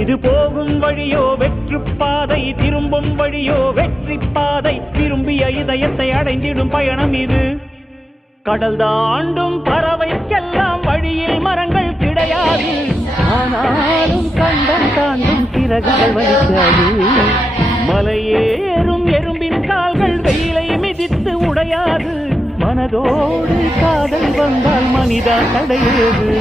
இது போகும் வழியோ வெற்று பாதை, திரும்பும் வழியோ வெற்றி பாதை. விரும்பிய இதயத்தை அடைந்திடும் பயணம் இது. கடல் தாண்டும் பறவைக்கெல்லாம் வழியில் மரங்கள் கிடையாது. ஆனாலும் கண்டம் தாண்டும் சிறகுகள் வலிக்காது. மலையேறும் எறும்பின் கால்கள் வெயிலை மிதித்து உடையாது. மனதோடு காதல் வந்தால் மனிதா தடையேது.